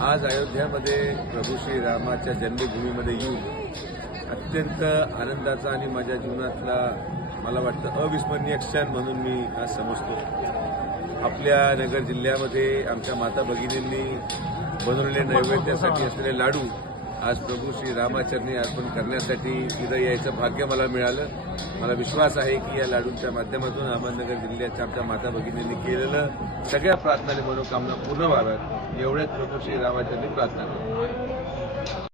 आज अयोध्यामध्ये प्रभू श्रीरामाच्या जन्मभूमीमध्ये येऊन अत्यंत आनंदाचा आणि माझ्या जीवनातला मला वाटतं अविस्मरणीय क्षण म्हणून मी आज समजतो। आपल्या नगर जिल्ह्यामध्ये आमच्या माता भगिनींनी बनवलेले नैवेद्यासाठी असलेले लाडू आज प्रभू श्रीरामाचरणी अर्पण करण्यासाठी इथं यायचं भाग्य मला मिळालं। मला विश्वास आहे की या लाडूंच्या माध्यमातून अहमदनगर जिल्ह्याच्या आमच्या माता भगिनींनी केलेलं सगळ्या प्रार्थना मनोकामना पूर्ण व्हाव्यात एवढ्याच प्रभू श्रीरामाचरणी प्रार्थना करतो।